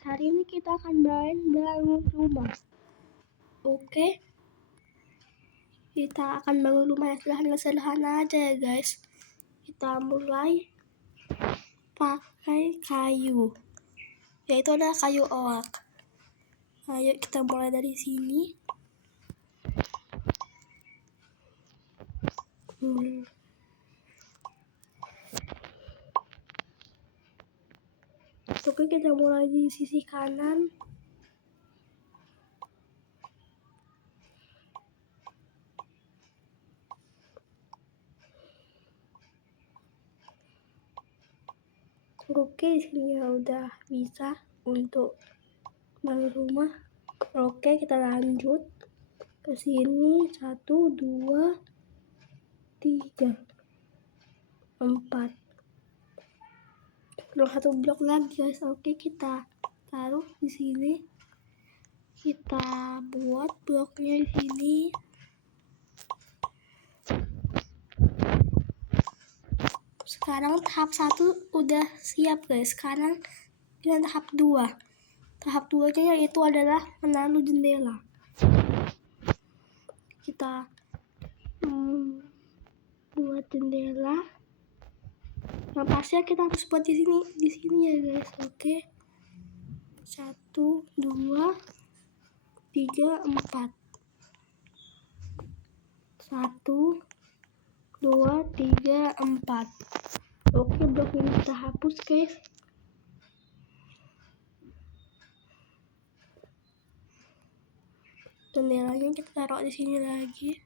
hari ini kita akan bangun rumah. Oke, kita akan bangun rumah yang sederhana aja ya guys. Kita mulai pakai kayu, yaitu adalah kayu oak. Ayo kita mulai dari sini. Oke, kita mulai di sisi kanan. Oke, di sini ya udah bisa untuk bangun rumah. Oke, kita lanjut ke sini. 1, 2, 3, 4. Belum satu blok lagi guys. Oke, kita taruh di sini. Kita buat bloknya di sini. Sekarang tahap 1 udah siap guys. Sekarang kita tahap 2. Tahap 2-nya yaitu adalah menaruh jendela. Kita buat jendela. Yang pastinya kita harus buat di sini ya guys. Oke. 1, 2, 3, 4. 1, 2, 3, 4. Oke, blok ini kita hapus guys. Jendelanya kita taruh di sini lagi.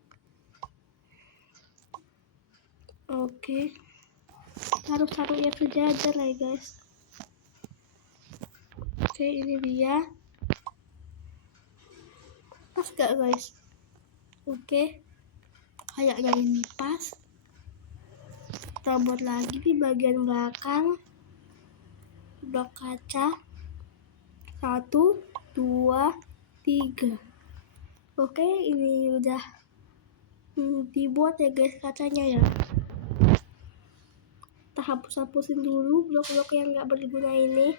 Oke, taruh ya sejajar lah guys. Oke, ini dia. Pas gak guys? Oke, kayaknya ini pas. Kita buat lagi di bagian belakang blok kaca. 1, 2, 3. Oke, ini udah dibuat ya guys kacanya ya. Kita hapus-hapusin dulu blok-blok yang gak berguna ini.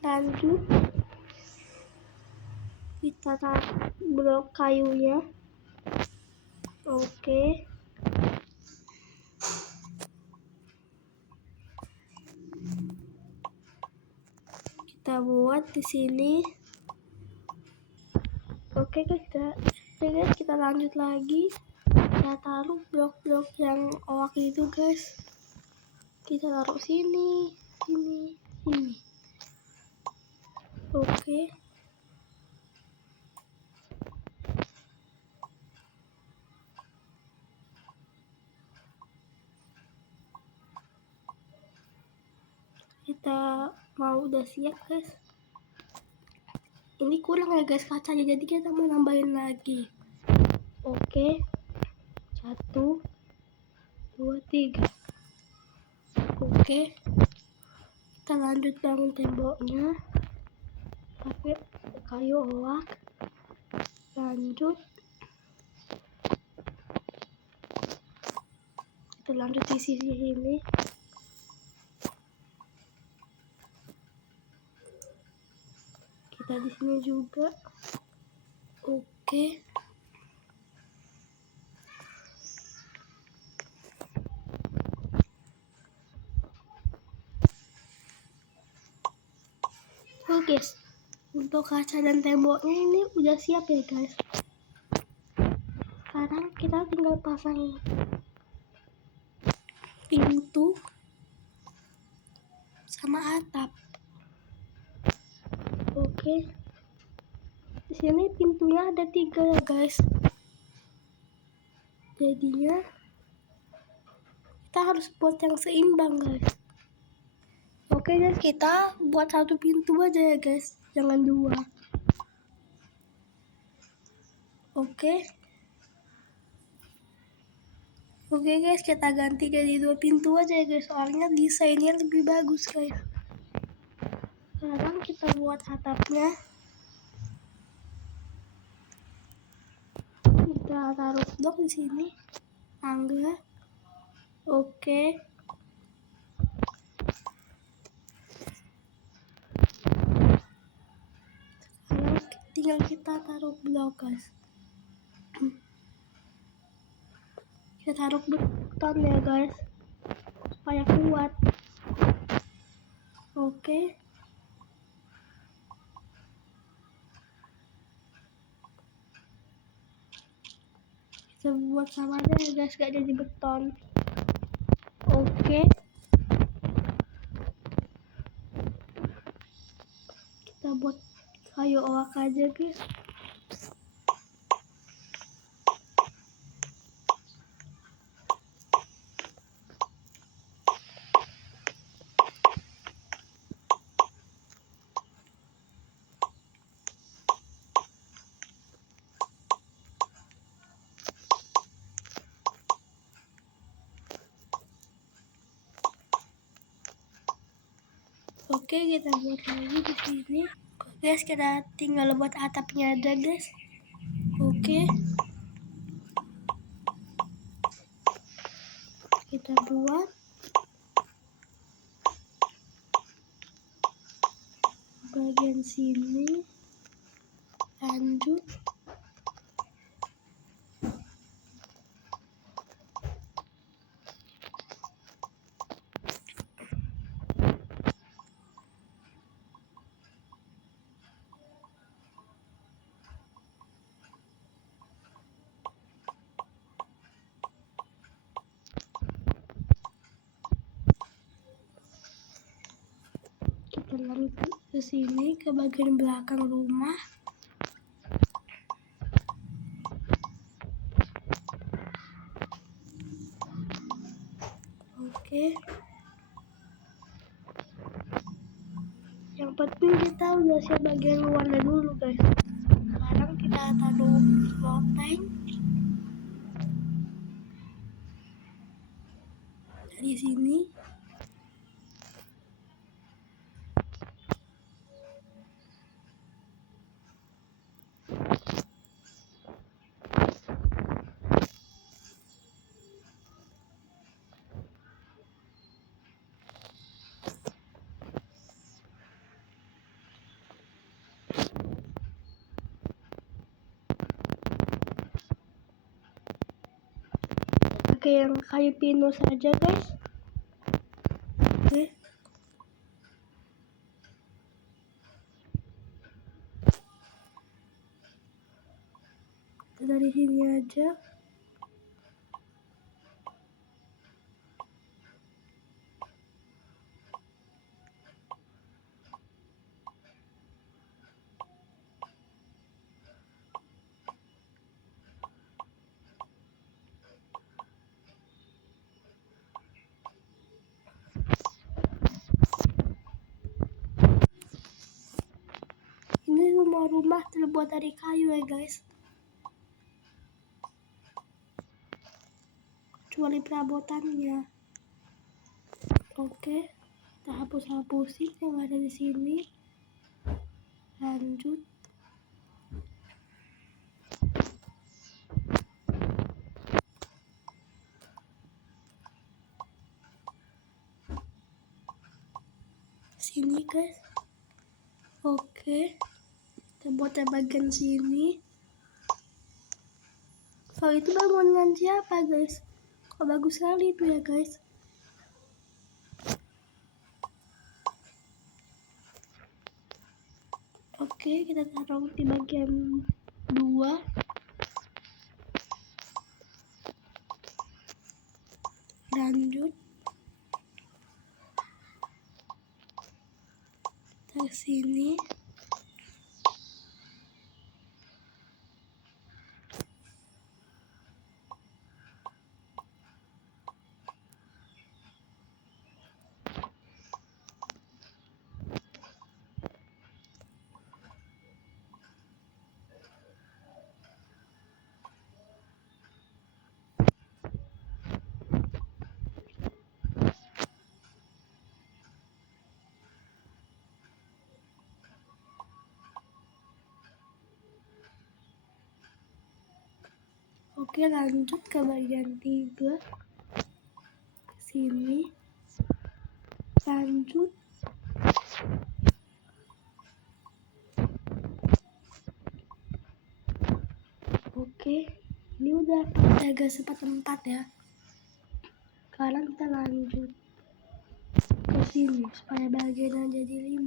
Lanjut kita taruh blok kayunya. Oke, kita buat di sini. Oke guys, kita lanjut lagi. Kita taruh blok-blok yang oak itu guys. Kita taruh sini. Oke. Kita mau udah siap guys. Ini kurang ya guys kacanya, jadi kita mau nambahin lagi. Oke. 1, 2, 3. Oke. Kita lanjut bangun temboknya pakai kayu oak. Lanjut. Kita lanjut di sisi ini. Kita di sini juga. Oke. Oke guys, untuk kaca dan temboknya ini udah siap ya guys. Sekarang kita tinggal pasang pintu sama atap. Oke. Di sini pintunya ada 3 ya guys. Jadinya kita harus buat yang seimbang guys. Oke guys, kita buat 1 pintu aja ya guys, jangan 2. Oke guys, kita ganti jadi 2 pintu aja ya guys, soalnya desainnya lebih bagus guys. Sekarang kita buat atapnya. Kita taruh blok di sini, tangga. Oke. tinggal kita taruh blok guys. Kita taruh beton ya guys supaya kuat. Oke. Kita buat sama aja ya guys, gak jadi beton. Oke. Kita buat kayu oak aja guys. Oke, kita buat lagi di sini. Oke guys, kita tinggal buat atapnya aja guys. Oke. Kita buat bagian sini. Lanjut. Kita lanjut ke sini ke bagian belakang rumah. Oke. Yang penting kita udah siap bagian luarnya dulu guys. Sekarang kita taruh loteng dari sini. Pakai yang kayu pinus saja guys. Oke. Dari sini aja. Ini rumah-rumah terbuat dari kayu ya guys. Kecuali perabotannya. Oke, kita hapus-hapusin yang ada di sini. Lanjut. Sini guys. Oke, kita buat yang bagian sini. Oh, itu bangunan siapa guys? Oh, bagus sekali itu ya guys. Oke, kita taruh di bagian 2. Lanjut. Kita ke sini. Oke, lanjut ke bagian 3. Sini. Lanjut. udah jaga tempat ya. Sekarang kita lanjut ke sini supaya bagian jadi 5.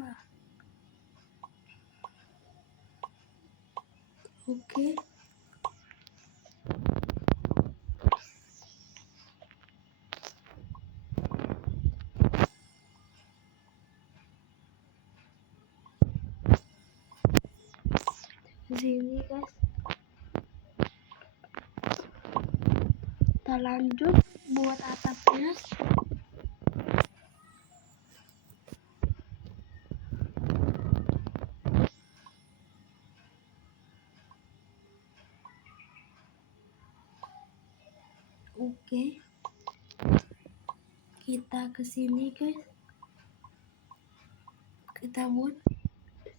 Oke. Sini guys, kita lanjut buat atapnya. Oke, kita kesini guys, kita buat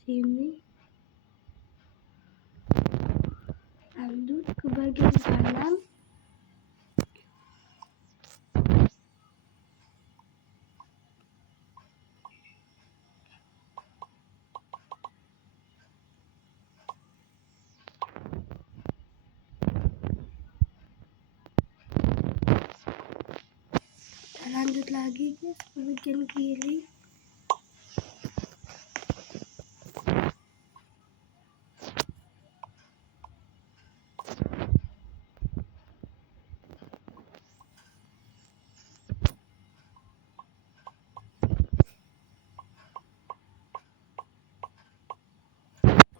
sini, lanjut ke bagian kanan. Lanjut lagi guys ke bagian kiri.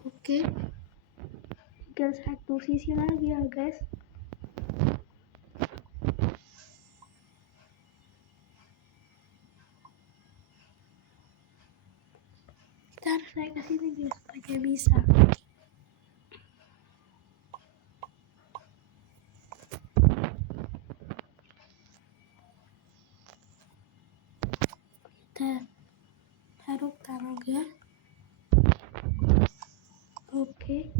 Oke, tinggal satu sisi lagi ya guys. Kita harus naik ke sini guys supaya bisa. Kita taruh tangga. Oke.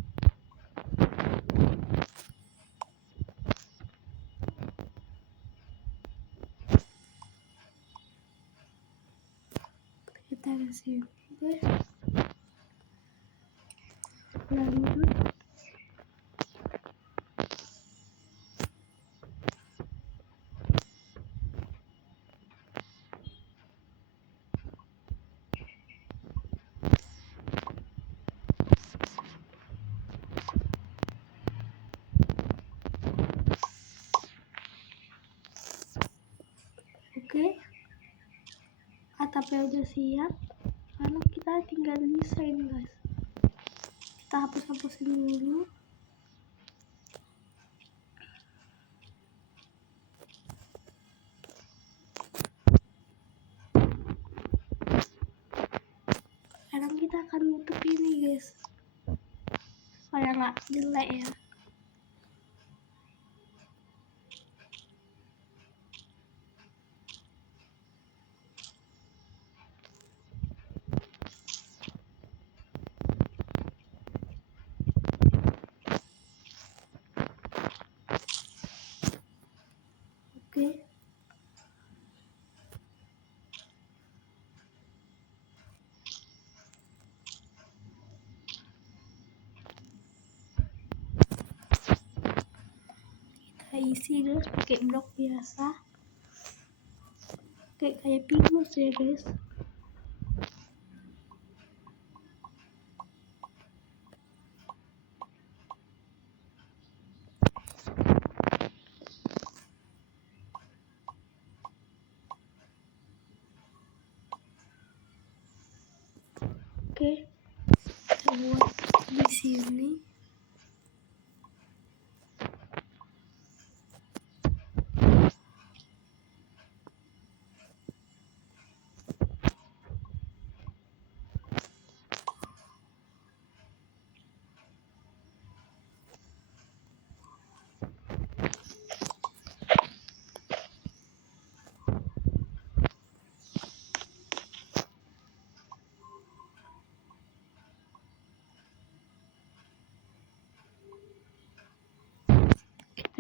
Kita ke sini guys. Lanjut. Oke, atapnya udah siap. Sekarang kita tinggal desain guys. Kita hapus-hapusin dulu. Sekarang kita akan nutup ini guys, supaya nggak jelek ya. Oke. Kita isi guys pakai blok biasa. Kayak pinus ya guys. Oke, kita buat di sini.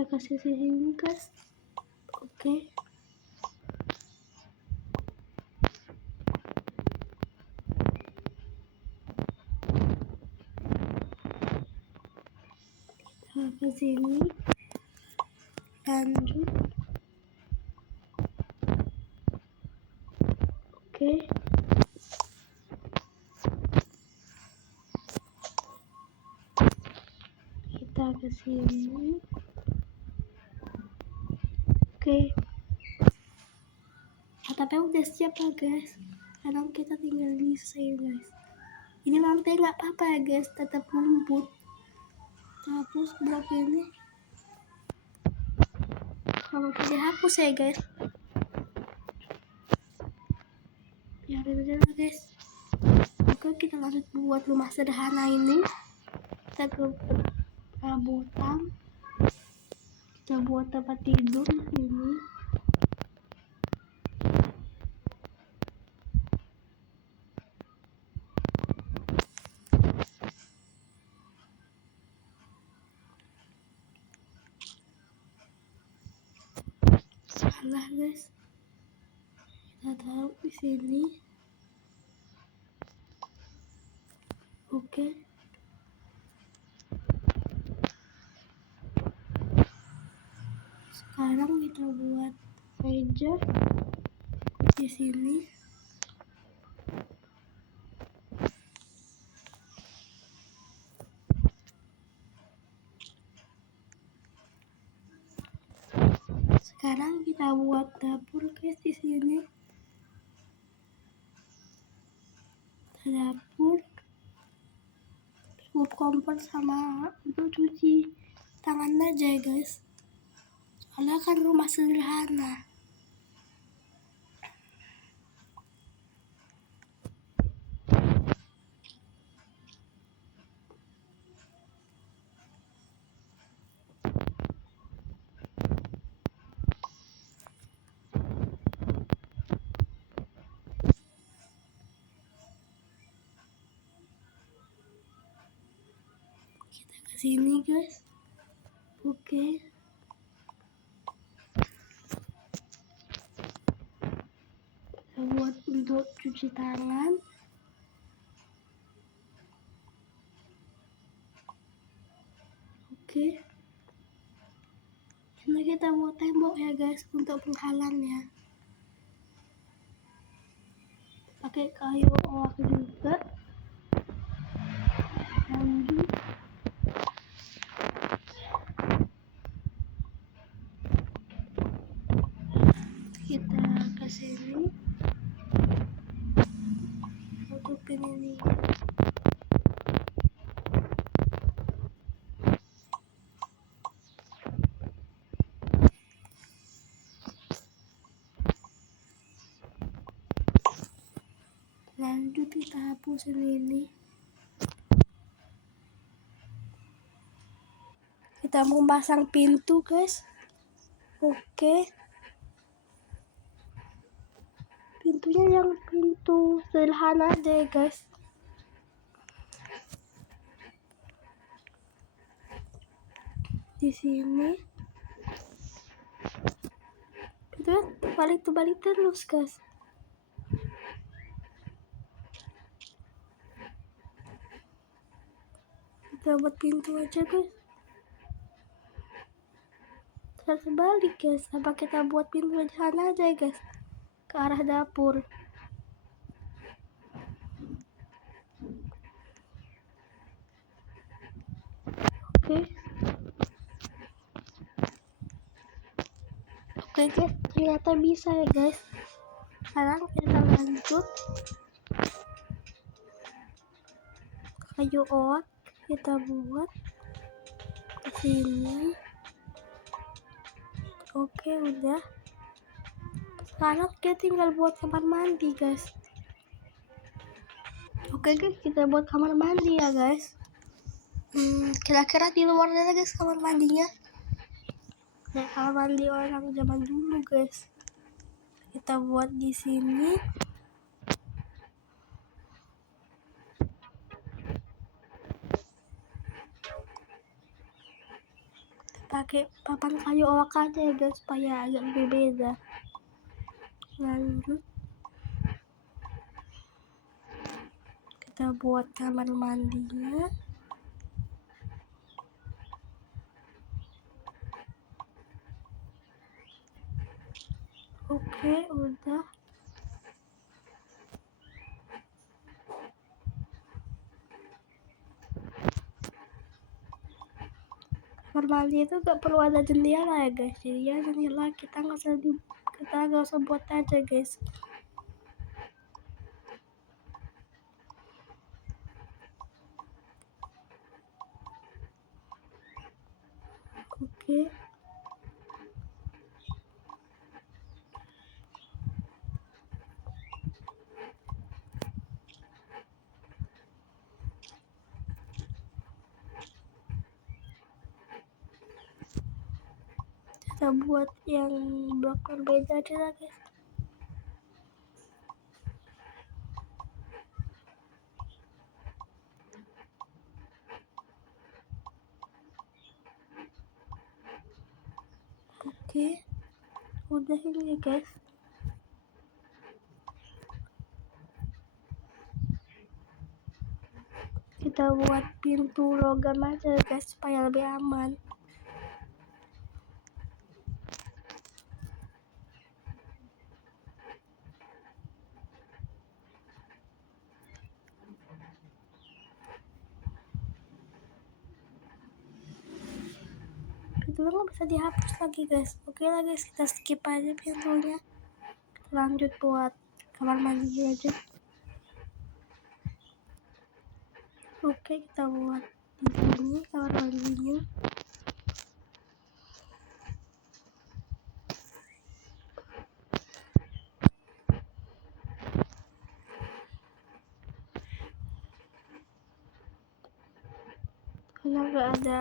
Kita kasih sini guys. Oke. Kita ke sini. lanjut. Oke, kita ke sini. Oke, atapnya udah siap lah guys. Sekarang kita tinggal desain guys. Ini lantai nggak apa-apa ya guys, tetap rumput. Hapus blok ini. Kalau tidak hapus ya guys. Biarin aja lah guys. Oke, kita lanjut buat rumah sederhana ini. Kita ke perabotan. Kita buat tempat tidur di sini. Salah guys. Kita taruh di sini. Oke. Sekarang kita buat meja di sini. Sekarang kita buat dapur guys di sini. Dapur, cukup kompor sama untuk cuci tangan aja ya guys. Soalnya kan rumah sederhana. Kita ke sini guys. Oke. Kita buat untuk cuci tangan. Oke. Ini kita buat tembok ya guys untuk penghalangnya. Pakai kayu oak juga. Lanjut. Kita ke sini. Tutupin ini. Lanjut kita hapusin ini. Kita mau pasang pintu guys. Oke. Pintunya yang pintu sederhana aja ya guys. Di sini. Itu balik terus guys. Kita buat pintu aja guys. Kita sebalik guys. Apa kita buat pintu sederhana aja ya guys. Ke arah dapur. Oke. Oke guys, ternyata bisa ya guys. Sekarang kita lanjut. Kayu oak kita buat di sini. Oke, udah. Sekarang kita tinggal buat kamar mandi guys. Oke guys, kita buat kamar mandi ya guys. Kira-kira di luar mana guys kamar mandinya? Nah, kamar mandi orang zaman dulu guys. Kita buat di sini. Pakai papan kayu oak aja ya guys supaya agak berbeda. Lanjut kita buat kamar mandinya. udah. Kamar mandi itu gak perlu ada jendela ya guys, jadi ya jendela kita nggak usah buat aja guys. Oke. Kita buat yang blok berbeda aja lah guys. Oke, udah ini guys. Kita buat pintu logam aja guys supaya lebih aman. Pintunya nggak bisa dihapus lagi guys. Oke lah guys, kita skip aja pintunya. Kita lanjut buat kamar mandi aja. Oke, kita buat di sini kamar mandinya. Karena gak ada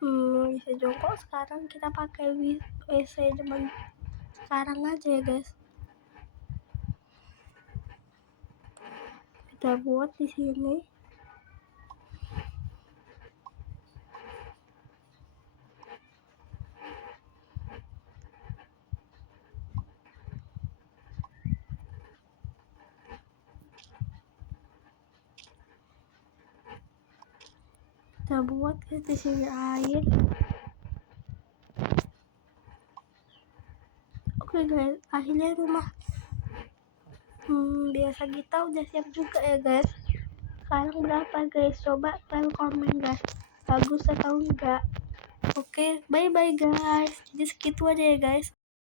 WC jongkok, sekarang kita pakai WC zaman sekarang aja ya guys. Kita buat di sini. Kita buat di sini air. Oke guys, akhirnya rumah biasa kita udah siap juga ya guys. Sekarang berapa guys? Coba kalian komen guys, bagus atau enggak. Oke, bye bye guys. Jadi segitu aja ya guys.